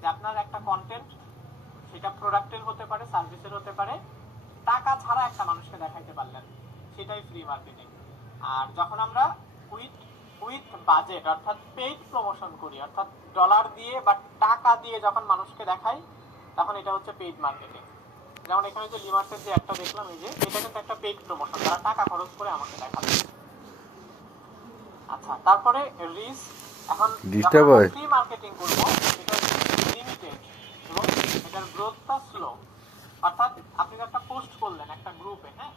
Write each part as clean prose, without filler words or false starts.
যে আপনার একটা কন্টেন্ট, সেটা প্রোডাক্টের হতে পারে, সার্ভিসের হতে পারে, টাকা ছাড়া একটা মানুষকে দেখাইতে পারলেন, সেটাই ফ্রি মার্কেটিং। আর যখন আমরা উইথ উইথ বাজেট অর্থাৎ পেইড প্রমোশন করি, অর্থাৎ ডলার দিয়ে বা টাকা দিয়ে যখন মানুষকে দেখাই, তখন এটা হচ্ছে পেইড মার্কেটিং। যেমন এখানে যে লিমার্সের যে একটা দেখলাম, এই যে এটা কিন্তু একটা পেইড প্রমোশন, তারা টাকা খরচ করে আমাকে দেখাবে। আচ্ছা, তারপরে রিস্ক। এখন ফ্রি মার্কেটিং করবো, এটা লিমিটেড এবং এটার গ্রোথটা স্লো। অর্থাৎ আপনি একটা পোস্ট করলেন একটা গ্রুপে, হ্যাঁ,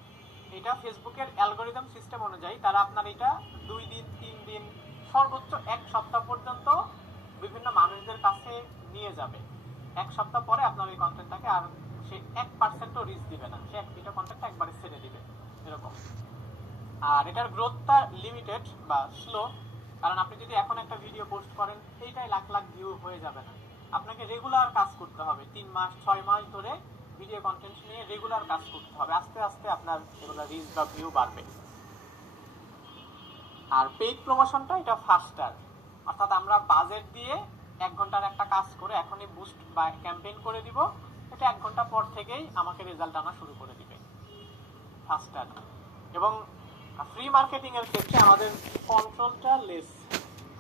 এটা ফেসবুকের অ্যালগোরিদম সিস্টেম অনুযায়ী তারা আপনার এটা 2 দিন 3 দিন সর্বোচ্চ 1 সপ্তাহ পর্যন্ত বিভিন্ন মানুষদের কাছে নিয়ে যাবে। 1 সপ্তাহ পরে আপনার এই কন্টেন্টটাকে আর সে 1% রিচ দিবে না, সে এটা কন্টেন্টটা একবারে ছেড়ে দিবে, এরকম। আর এটার গ্রোথটা লিমিটেড বা স্লো, কারণ আপনি যদি এখন একটা ভিডিও পোস্ট করেন এইটাই লাখ লাখ ভিউ হয়ে যাবে না, আপনাকে রেগুলার কাজ করতে হবে, 3 মাস 6 মাস ধরে ভিডিও কন্টেন্ট নিয়ে রেগুলার কাজ করতে হবে, আস্তে আস্তে আপনার এগুলো রিচ বা ভিউ বাড়বে। আর পেইড প্রমোশনটা এটা ফাস্টার, অর্থাৎ আমরা বাজেট দিয়ে 1 ঘন্টার একটা কাজ করে এখনই বুস্ট বা ক্যাম্পেইন করে দিব, এটা 1 ঘন্টা পর থেকেই আমাকে রেজাল্ট আনা শুরু করে দিবে, ফাস্টার। এবং ফ্রি মার্কেটিং এর ক্ষেত্রে আমাদের কন্ট্রোলটা লেস,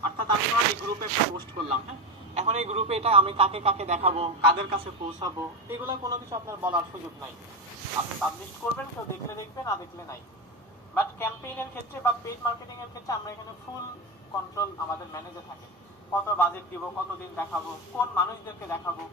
অর্থাৎ আমি আমার এই গ্রুপে পোস্ট করলাম, হ্যাঁ, এখন এই গ্রুপে এটা আমি কাকে কাকে দেখাবো, কাদের কাছে পৌঁছাবো, এগুলো কোনো কিছু আপনার বলার সুযোগ নাই। আপনি পাবলিশ করবেন, কেউ দেখলে দেখবে, না দেখলে নাই। বাট ক্যাম্পেইনের ক্ষেত্রে বা পেইড মার্কেটিং এর ক্ষেত্রে আমরা এখানে ফুল কন্ট্রোল আমাদের ম্যানেজে থাকে, কত বাজেট দিব, কতদিন দেখাবো, কোন মানুষদেরকে দেখাবো,